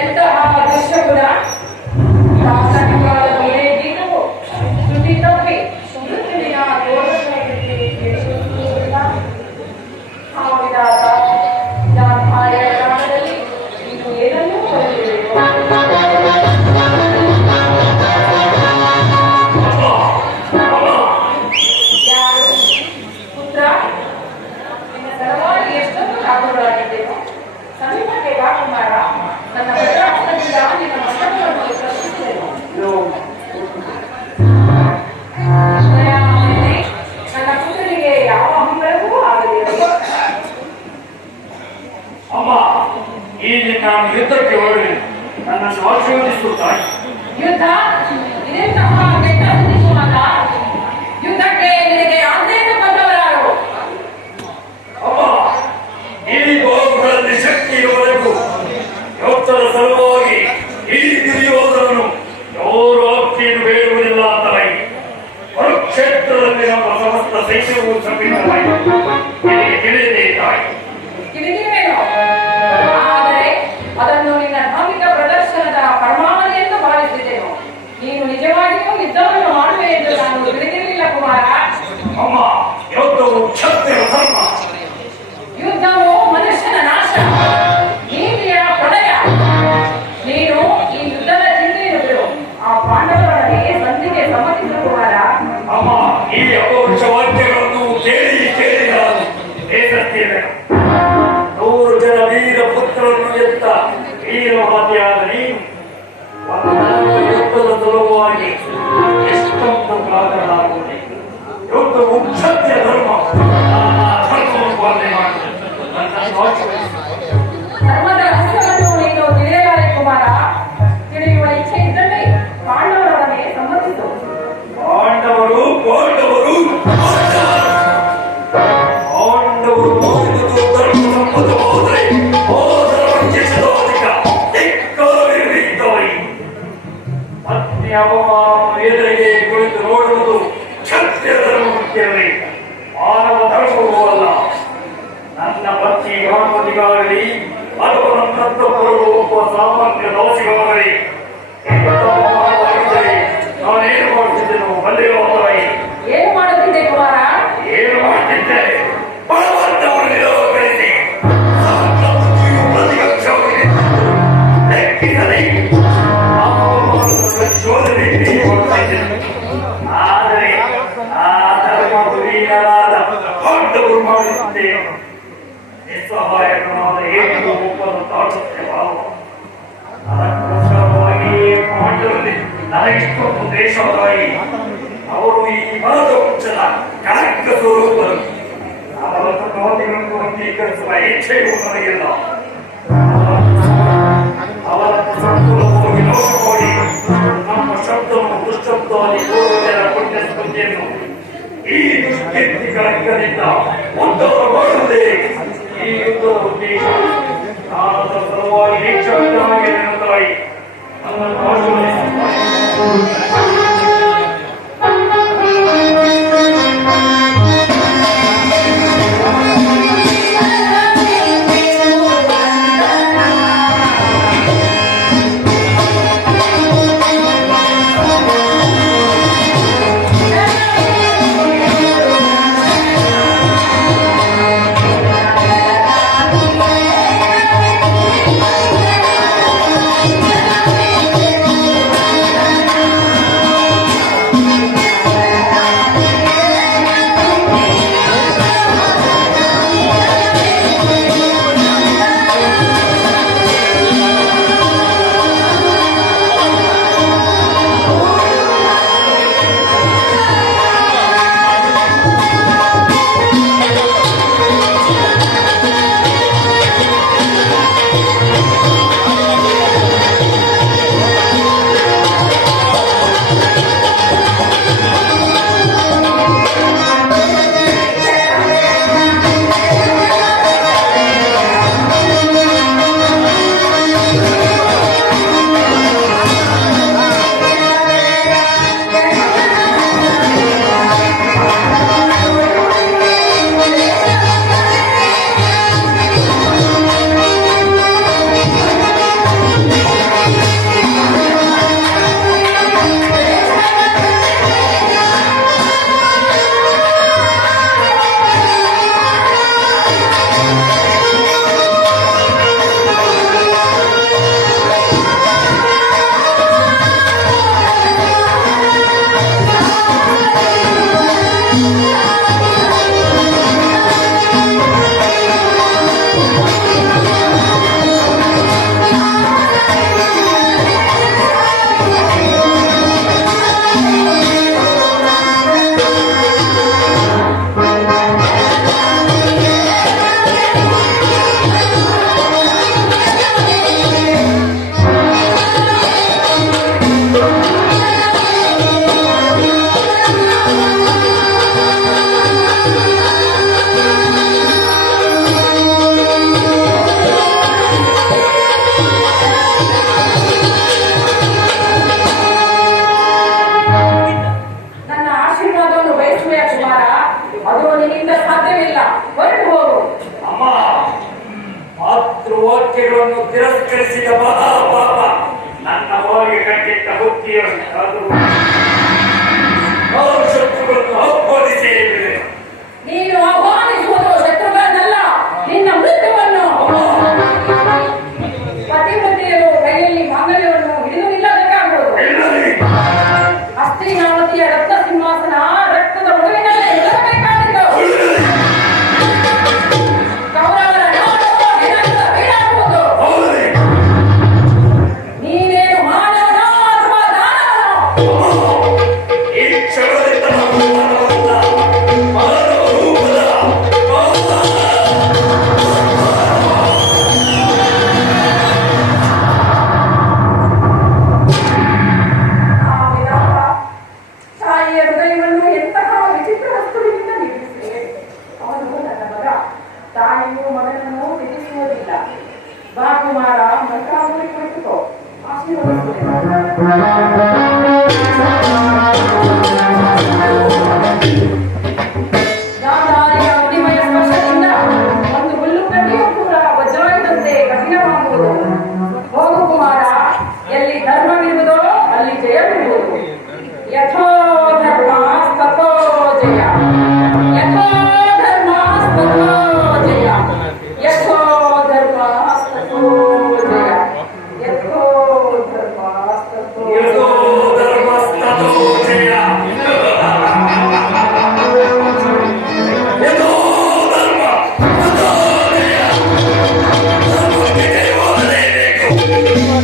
ಎಂತಹ ದುಷ್ಟಗುಣ ಸಾಂಸಾರಿಕವಾದ ಮೇಲೆ ಜೀವನವು ಶ್ರುತಿ ತಪ್ಪಿ ಮೃತ್ಯುವಿನ ದೋಷಗಳಿಗೆ ಕೇಳಿಸುವುದಿಲ್ಲ. ಹಾವಿದಾದ ಜಾಂಭಾಯ ಗ್ರಾಮದಲ್ಲಿ ಇನ್ನು ಏನನ್ನೂ ಬರಲಿಲ್ಲ. ಯಾರು ಪುತ್ರ ನಿನ್ನ ಸಲುವಾಗಿ ಎಷ್ಟೊಂದು ಕಾಗುಗಳಾಗಿದ್ದೇನೋ ಸಮೀಪಕ್ಕೆ ಬಾ ಕುಮಾರ. ನನ್ನ ಪ್ರಜಾಪತಿಯಿಂದ ನಿನ್ನ ಮಕ್ಕಳನ್ನು ಪ್ರಶ್ನಿಸಿದೆನು. ನನ್ನ ಪುತ್ರನಿಗೆ ಯಾವ ಹಂಬಲವೂ ಆಗಲಿಲ್ಲ. ಅಮ್ಮ, ಈ ದಿನ ನಾನು ಯುದ್ಧಕ್ಕೆ ಹೊರಡಿ ನನ್ನನ್ನು ಆಶೀರ್ವದಿಸುತ್ತಾನೆ. ಯುದ್ಧ ಇದೆಂತಹ ಕೆಟ್ಟ ಸುದ್ದಿಸುವಾಗ ಯುದ್ಧಕ್ಕೆ ನಿನಗೆ ಆದೇಶ ಬಂದವರಾರು? ಅಮ್ಮ, ಈ ಗೋಪುರದಲ್ಲಿ ಶಕ್ತಿಯವರೆಗೂ ಯೋಧರ ಸಲುವಾಗಿ ಈ ದುರ್ಯೋಧನನು ಯಾರು ಆಪ್ತಿಯನ್ನು ಬೇಡುವುದಿಲ್ಲ ತಾಯಿ. ಕುರುಕ್ಷೇತ್ರದಲ್ಲಿ ನಮ್ಮ ಸಮಸ್ತ ಸೈನ್ಯವು ಸಂಪೀಡವಾಯಿತು. ನಿನಗೆ ತಿಳಿಯದೇ ತಾಯಿ. ತಿಳಿದಿರುವೆನು, ಆದರೆ ಅದನ್ನು ನಿನ್ನ ಧಾರ್ಮಿಕ ಪ್ರದರ್ಶನದ ಪರಮಾವಧಿ ಎಂದು ಭಾವಿಸಿದೆನು. ನೀನು ನಿಜವಾಗಿಯೂ ಯುದ್ಧವನ್ನು ಮಾಡುವೆ ಎಂದು ನಾನು ತಿಳಿದಿರಲಿಲ್ಲ ಕುಮಾರ. ಅಮ್ಮ, ಯೋಧವು ಕ್ಷತ್ರಿಯ ಧರ್ಮ. ಯುದ್ಧವು ಮನುಷ್ಯನ ನಾಶ, ನೀತಿಯ ಪ್ರಳಯ. ನೀನು ಈ ಯುದ್ಧದ ಚಿಂತೆಯನ್ನು ಬಿಡು. ಆ ಪಾಂಡವರೊಡನೆ ಸಂಧಿಗೆ ಸಮ್ಮತಿಸು ಕುಮಾರ. ಅಮ್ಮ, ಈ ಅಪವೃಕ್ಷ ವಾಕ್ಯಗಳನ್ನು ಕೇಳಿ ಕೇಳಿ ನಾನು ಬೇಸತ್ತಿದ್ದೇನೆ. 100 ಜನ ವೀರ ಪುತ್ರರನ್ನು ಎತ್ತ ವೀರವಾದಿಯಾದ ನೀನು ಯುದ್ಧದ ಸುಲಭವಾಗಿ ಎಷ್ಟೊಂದು ಕಾರಣರಾಗುವುದೇ. ಯುದ್ಧವು ಕ್ಷತ್ರಿಯ ಧರ್ಮ. ಧರ್ಮವನ್ನು ಪಾಲನೆ ಮಾಡುತ್ತದೆ. ಧರ್ಮದ ರಹಸ್ಯವನ್ನು ನೀನು ತಿಳಿಯಲಾರೆ ಕುಮಾರ. ತಿಳಿಯುವ ಇಚ್ಛೆ ಇದ್ದಲ್ಲಿ ಪಾಂಡವರೊಡನೆ ಸಮ್ಮತಿಸು. ಪಾಂಡವರು ಪಾಂಡವರು ಪಾಂಡವರು ಮಾಡಿದುದು ಧರ್ಮ ಸಮ್ಮತವಾದರೆ ಹೋದರ ವಂಚಿಸದೋದಿಕ ಧಿಕ್ಕಾರವಿರುತ್ತವರಿ. ಪತ್ನಿ ಅಪಮಾನ ಎದುರಿಗೆ ಕುಳಿತು ನೋಡುವುದು ಕ್ಷತ್ರಿಯ ಧರ್ಮ ಮುಖ್ಯವೇ, ಮಾನವ ಧರ್ಮವೂ ಅಲ್ಲ. ನನ್ನ ಪತ್ನಿ ಗಣಪತಿಗಾಗಲಿ ಅಥವಾ ನನ್ನೊಬ್ಬರು ಒಬ್ಬ ಸಾಮಾನ್ಯ ದೋಷಿಗಾಗಲಿ ನಾನೇನು ಮಾಡುತ್ತಿದ್ದೆನು ಬಲ್ಲೆಯೋ ತಾಯಿ? ಏನು ಮಾಡುತ್ತಿದ್ದೆ ಕುಮಾರ? ಏನು ಮಾಡುತ್ತಿದ್ದೆ? ಬಲವಂತವನ್ನು ನಿರಾಕರಿಸಿ ಪ್ರತಿಪಕ್ಷವಾಗಿ ಲೆಕ್ಕಿಸದೆ ಶೋಧನೆ ಮಾಡ್ತಾ ಇದ್ದೇನೆ. ಆದರೆ ಆ ಧರ್ಮ ಧುರೀಣರಾದ ಪಾಂಡವರು ಮಾಡುತ್ತೇನೆ. ನಿಸ್ಸಹಾಯಕನಾದ ಏನಿಗೂ ಒಪ್ಪಲು ತಾಳುತ್ತೆ ಭಾವ. ಅದಕ್ಕೋಸ್ಕರವಾಗಿ ಪಾಂಡವರಲ್ಲಿ ನನಗಿಷ್ಟೊಂದು ದೇಶವರಾಯಿ ಅವರು ಈ ಮರದ ವೃಕ್ಷದ ಕನಕ ಸ್ವರೂಪರು. ಅವರನ್ನು ನೋದಿಗಳನ್ನು ಅಂಗೀಕರಿಸುವ ಇಚ್ಛೆಯೂ ನನಗಿಲ್ಲ. ಅವರನ್ನು ಸಂಪೂರ್ಣವಾಗಿ ನೋಡಿಕೊಳ್ಳಿ ನಮ್ಮ ಶಬ್ದವನ್ನು ದುಶ್ಶಬ್ದವಾಗಿ ಪೂರ್ವಜರ ಪುಣ್ಯ ಸ್ಮೃತಿಯನ್ನು ಈ ದುಷ್ಕೀರ್ತಿ ಕಳಂಕದಿಂದ ಉದ್ಧಾರ ಮಾಡುವುದೇ ಈ ಯುದ್ಧದ ಉದ್ದೇಶ. ನಾನು ಅದರ ಸಲುವಾಗಿ ನಿರೀಕ್ಷಿತವಾಗಿ ನಿರಂತರಾಗಿ ನನ್ನನ್ನು ಆಶೀರ್ವದಿಸುತ್ತೇನೆ. ಆಲೋಚನೆಗಳನ್ನು ತಿರಸ್ಕರಿಸಿದ ಮಹಾಪಾಪ ನನ್ನ ಹೋಗಿ ಕಟ್ಟಿಟ್ಟ ಹುಕ್ಕಿಯ ಅದು ಶತ್ರುಗಳನ್ನು ಆಹ್ವಾನಿಸಿ ಹೇಳಿದೆ. ನೀನು ಆಹ್ವಾನಿಸುವುದು ಶತ್ರುಗಳನ್ನಲ್ಲ, ನಿನ್ನ ಮೃತ್ಯುವನ್ನು. ಪತಿವ್ರತೆಯರು ಕೈಯಲ್ಲಿ ಮಾಂಗಲ್ಯವನ್ನು ಹಿಡಿದು ನಿಲ್ಲಬೇಕಾಗುವುದು. ಹಸ್ತಿನಾವತಿಯ ರಕ್ತ ಸಿಂಹಾಸನ ರಕ್ತದ ಮುಳುವಿನಲ್ಲೇ ನಿಲ್ಲಬೇಕಾಗಿದ್ದು. ಕೌರವರ ನಾಡು ನಿನ್ನಿಂದ ಬೀಳಾಗುವುದು. ನೀನೇನು ಮಾನವನೋ ಅಥವಾ ದಾನವನೋ? ಈ ಕ್ಷಣದಿಂದ ನಾವು ಮಾನವರಲ್ಲ, ಮಾನವ ರೂಪದ ಆ ವಿಧಾತ ತಾಯಿಯ ಹೃದಯವನ್ನು ಎಂತಹ ವಿಚಿತ್ರ ವಸ್ತುವಿನಿಂದ ನಿರ್ಮಿಸಿದೆ. ಅವನು ನನ್ನ ಮಗ. ತಾಯಿಯು ಮಗನನ್ನು ತ್ಯಜಿಸುವುದಿಲ್ಲ. ಬಾ ಕುಮಾರ, ಮಲ್ಕಾಪುರಿ ಕುಳಿತುಕೋ. ಆಶೀರ್ವದಿಸುತ್ತೇನೆ.